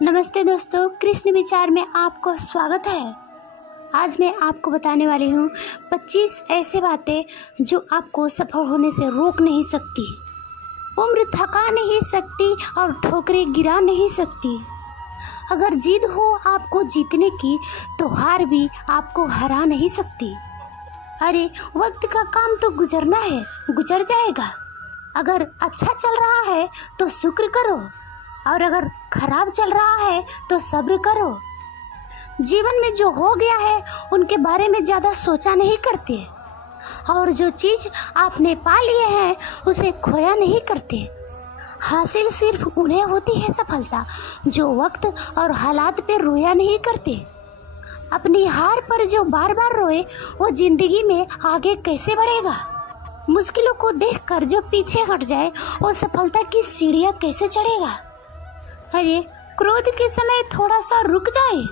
नमस्ते दोस्तों, कृष्ण विचार में आपको स्वागत है। आज मैं आपको बताने वाली हूँ 25 ऐसे बातें जो आपको सफल होने से रोक नहीं सकती। उम्र थका नहीं सकती और ठोकरें गिरा नहीं सकती। अगर जिद हो आपको जीतने की तो हार भी आपको हरा नहीं सकती। अरे वक्त का काम तो गुजरना है, गुजर जाएगा। अगर अच्छा चल रहा है तो शुक्र करो और अगर खराब चल रहा है तो सब्र करो। जीवन में जो हो गया है उनके बारे में ज़्यादा सोचा नहीं करते और जो चीज़ आपने पा लिए हैं उसे खोया नहीं करते। हासिल सिर्फ उन्हें होती है सफलता जो वक्त और हालात पे रोया नहीं करते। अपनी हार पर जो बार बार रोए वो जिंदगी में आगे कैसे बढ़ेगा। मुश्किलों को देखकर जो पीछे हट जाए वो सफलता की सीढ़ियाँ कैसे चढ़ेगा। अरे क्रोध के समय थोड़ा सा रुक जाए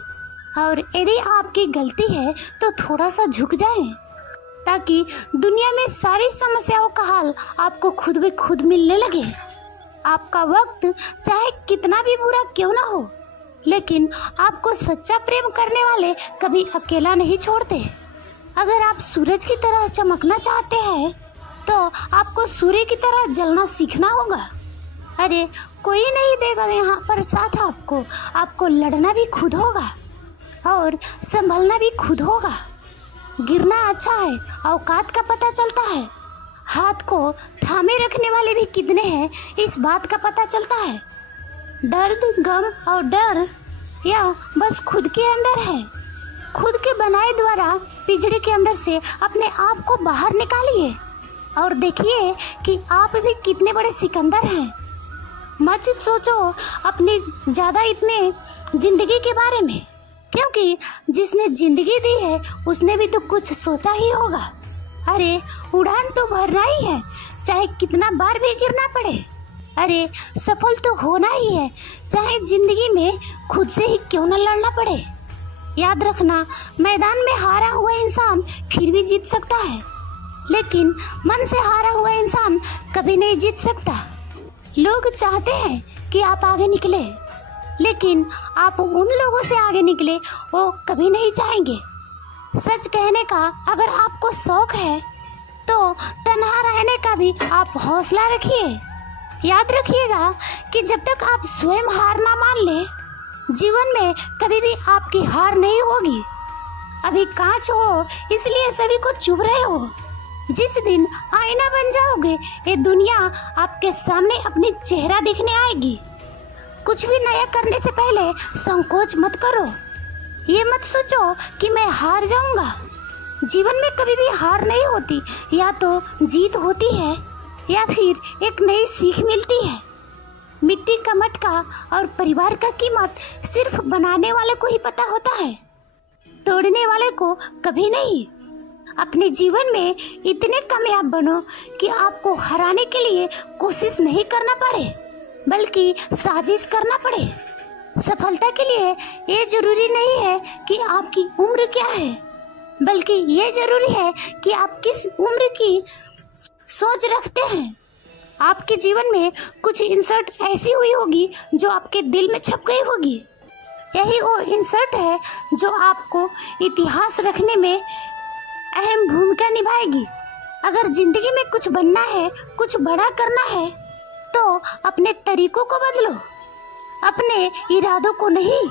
और यदि आपकी गलती है तो थोड़ा सा झुक जाए ताकि दुनिया में सारी समस्याओं का हल आपको खुद ब खुद मिलने लगे। आपका वक्त चाहे कितना भी बुरा क्यों ना हो, लेकिन आपको सच्चा प्रेम करने वाले कभी अकेला नहीं छोड़ते। अगर आप सूरज की तरह चमकना चाहते हैं तो आपको सूर्य की तरह जलना सीखना होगा। अरे कोई नहीं देगा यहाँ पर साथ आपको लड़ना भी खुद होगा और संभलना भी खुद होगा। गिरना अच्छा है, औकात का पता चलता है। हाथ को थामे रखने वाले भी कितने हैं इस बात का पता चलता है। दर्द, गम और डर या बस खुद के अंदर है। खुद के बनाए द्वारा पिंजरे के अंदर से अपने आप को बाहर निकालिए और देखिए कि आप भी कितने बड़े सिकंदर हैं। मत सोचो अपनी ज़्यादा इतने जिंदगी के बारे में, क्योंकि जिसने जिंदगी दी है उसने भी तो कुछ सोचा ही होगा। अरे उड़ान तो भरना ही है, चाहे कितना बार भी गिरना पड़े। अरे सफल तो होना ही है, चाहे जिंदगी में खुद से ही क्यों न लड़ना पड़े। याद रखना, मैदान में हारा हुआ इंसान फिर भी जीत सकता है, लेकिन मन से हारा हुआ इंसान कभी नहीं जीत सकता। लोग चाहते हैं कि आप आगे निकले, लेकिन आप उन लोगों से आगे निकले वो कभी नहीं चाहेंगे। सच कहने का अगर आपको शौक है तो तन्हा रहने का भी आप हौसला रखिए। याद रखिएगा कि जब तक आप स्वयं हार ना मान ले, जीवन में कभी भी आपकी हार नहीं होगी। अभी कांच हो इसलिए सभी को चुभ रहे हो। जिस दिन आईना बन जाओगे ये दुनिया आपके सामने अपनी चेहरा दिखने आएगी। कुछ भी नया करने से पहले संकोच मत करो। ये मत सोचो कि मैं हार जाऊंगा। जीवन में कभी भी हार नहीं होती, या तो जीत होती है या फिर एक नई सीख मिलती है। मिट्टी का मटका और परिवार का कीमत सिर्फ बनाने वाले को ही पता होता है, तोड़ने वाले को कभी नहीं। अपने जीवन में इतने कामयाब बनो कि आपको हराने के लिए कोशिश नहीं करना पड़े, बल्कि साजिश करना पड़े। सफलता के लिए ये जरूरी नहीं है कि आपकी उम्र क्या है, बल्कि ये जरूरी है कि आप किस उम्र की सोच रखते हैं। आपके जीवन में कुछ इंसर्ट ऐसी हुई होगी जो आपके दिल में छप गई होगी। यही वो इंसर्ट है जो आपको इतिहास रखने में अहम भूमिका निभाएगी। अगर जिंदगी में कुछ बनना है, कुछ बड़ा करना है, तो अपने तरीकों को बदलो, अपने इरादों को नहीं।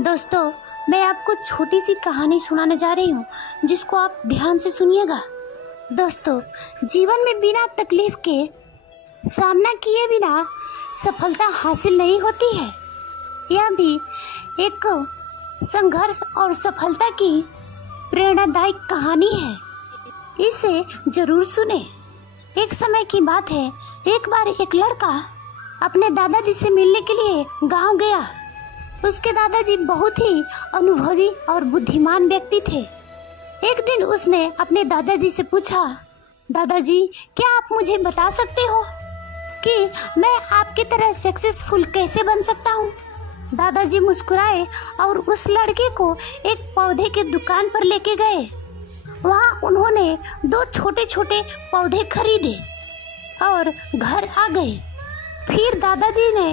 दोस्तों, मैं आपको छोटी सी कहानी सुनाने जा रही हूँ जिसको आप ध्यान से सुनिएगा। दोस्तों, जीवन में बिना तकलीफ के सामना किए बिना सफलता हासिल नहीं होती है। यह भी एक संघर्ष और सफलता की प्रेरणादायक कहानी है, इसे जरूर सुने। एक समय की बात है, एक बार एक लड़का अपने दादाजी से मिलने के लिए गांव गया। उसके दादाजी बहुत ही अनुभवी और बुद्धिमान व्यक्ति थे। एक दिन उसने अपने दादाजी से पूछा, दादाजी क्या आप मुझे बता सकते हो कि मैं आपकी तरह सक्सेसफुल कैसे बन सकता हूँ। दादाजी मुस्कुराए और उस लड़के को एक पौधे की दुकान पर लेके गए। वहाँ उन्होंने 2 छोटे छोटे पौधे खरीदे और घर आ गए। फिर दादाजी ने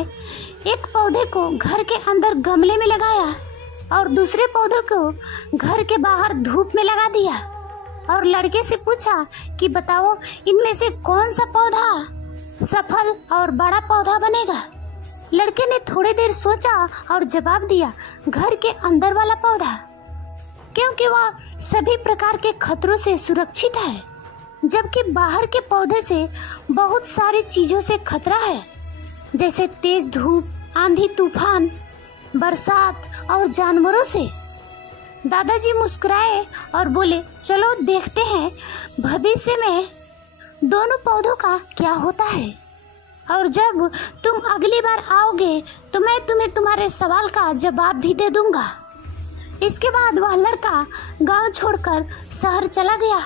एक पौधे को घर के अंदर गमले में लगाया और दूसरे पौधे को घर के बाहर धूप में लगा दिया और लड़के से पूछा कि बताओ इनमें से कौन सा पौधा सफल और बड़ा पौधा बनेगा। लड़के ने थोड़ी देर सोचा और जवाब दिया, घर के अंदर वाला पौधा, क्योंकि वह सभी प्रकार के खतरों से सुरक्षित है, जबकि बाहर के पौधे से बहुत सारी चीजों से खतरा है, जैसे तेज धूप, आंधी तूफान, बरसात और जानवरों से। दादाजी मुस्कुराए और बोले, चलो देखते हैं भविष्य में दोनों पौधों का क्या होता है, और जब तुम अगली बार आओगे तो मैं तुम्हें तुम्हारे सवाल का जवाब भी दे दूंगा। इसके बाद वह लड़का गांव छोड़कर शहर चला गया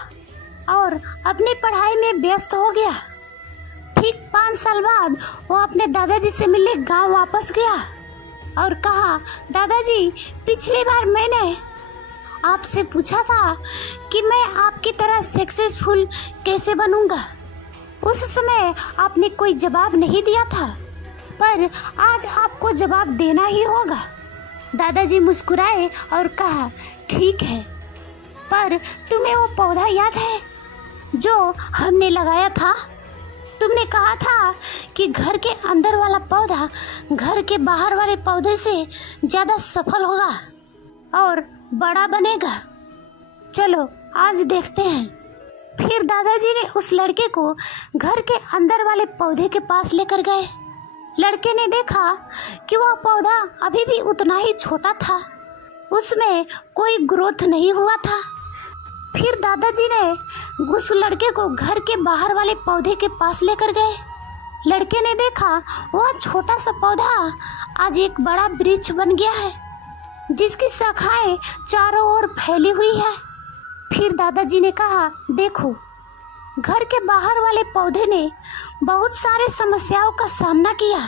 और अपनी पढ़ाई में व्यस्त हो गया। ठीक 5 साल बाद वो अपने दादाजी से मिलने गांव वापस गया और कहा, दादाजी पिछली बार मैंने आपसे पूछा था कि मैं आपकी तरह सक्सेसफुल कैसे बनूंगा। उस समय आपने कोई जवाब नहीं दिया था, पर आज आपको जवाब देना ही होगा। दादाजी मुस्कुराए और कहा, ठीक है, पर तुम्हें वो पौधा याद है जो हमने लगाया था? तुमने कहा था कि घर के अंदर वाला पौधा घर के बाहर वाले पौधे से ज़्यादा सफल होगा और बड़ा बनेगा। चलो आज देखते हैं। फिर दादाजी ने उस लड़के को घर के अंदर वाले पौधे के पास लेकर गए। लड़के ने देखा कि वह पौधा अभी भी उतना ही छोटा था, उसमें कोई ग्रोथ नहीं हुआ था। फिर दादाजी ने उस लड़के को घर के बाहर वाले पौधे के पास लेकर गए। लड़के ने देखा वह छोटा सा पौधा आज एक बड़ा वृक्ष बन गया है, जिसकी शाखाएं चारों ओर फैली हुई है। फिर दादाजी ने कहा, देखो, घर के बाहर वाले पौधे ने बहुत सारे समस्याओं का सामना किया,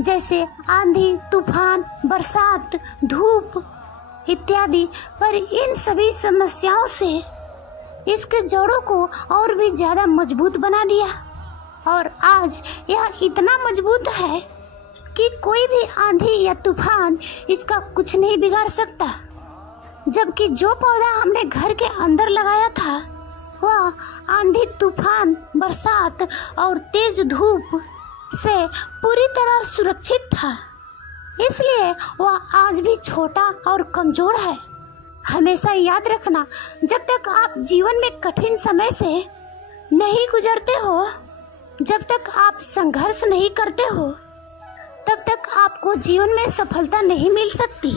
जैसे आंधी तूफान, बरसात, धूप इत्यादि, पर इन सभी समस्याओं से इसके जड़ों को और भी ज़्यादा मजबूत बना दिया और आज यह इतना मजबूत है कि कोई भी आंधी या तूफान इसका कुछ नहीं बिगाड़ सकता। जबकि जो पौधा हमने घर के अंदर लगाया था वह आंधी तूफान, बरसात और तेज धूप से पूरी तरह सुरक्षित था, इसलिए वह आज भी छोटा और कमजोर है। हमेशा याद रखना, जब तक आप जीवन में कठिन समय से नहीं गुजरते हो, जब तक आप संघर्ष नहीं करते हो, तब तक आपको जीवन में सफलता नहीं मिल सकती।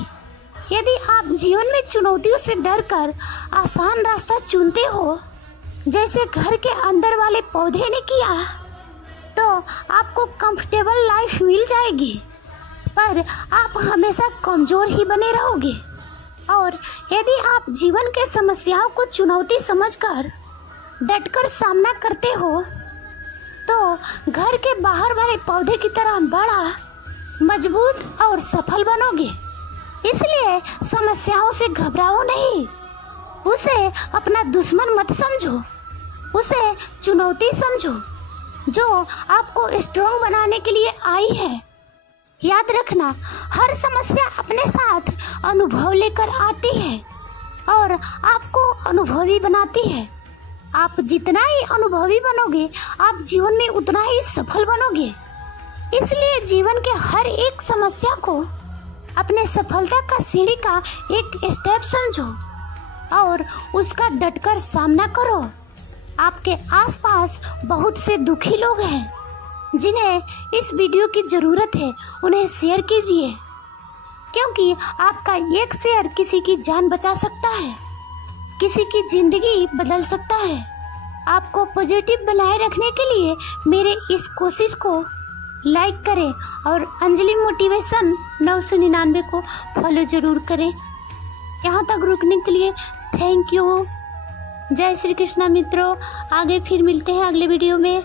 यदि आप जीवन में चुनौतियों से डरकर आसान रास्ता चुनते हो, जैसे घर के अंदर वाले पौधे ने किया, तो आपको कंफर्टेबल लाइफ मिल जाएगी, पर आप हमेशा कमजोर ही बने रहोगे। और यदि आप जीवन के समस्याओं को चुनौती समझकर डटकर सामना करते हो, तो घर के बाहर वाले पौधे की तरह बड़ा, मजबूत और सफल बनोगे। इसलिए समस्याओं से घबराओ नहीं, उसे अपना दुश्मन मत समझो, उसे चुनौती समझो जो आपको स्ट्रॉन्ग बनाने के लिए आई है। याद रखना, हर समस्या अपने साथ अनुभव लेकर आती है और आपको अनुभवी बनाती है। आप जितना ही अनुभवी बनोगे, आप जीवन में उतना ही सफल बनोगे। इसलिए जीवन के हर एक समस्या को अपने सफलता का सीढ़ी का एक स्टेप समझो और उसका डटकर सामना करो। आपके आसपास बहुत से दुखी लोग हैं जिन्हें इस वीडियो की ज़रूरत है, उन्हें शेयर कीजिए, क्योंकि आपका एक शेयर किसी की जान बचा सकता है, किसी की ज़िंदगी बदल सकता है। आपको पॉजिटिव बनाए रखने के लिए मेरे इस कोशिश को लाइक करें और अंजलि मोटिवेशन 999 को फॉलो ज़रूर करें। यहाँ तक रुकने के लिए थैंक यू। जय श्री कृष्णा मित्रों, आगे फिर मिलते हैं अगले वीडियो में।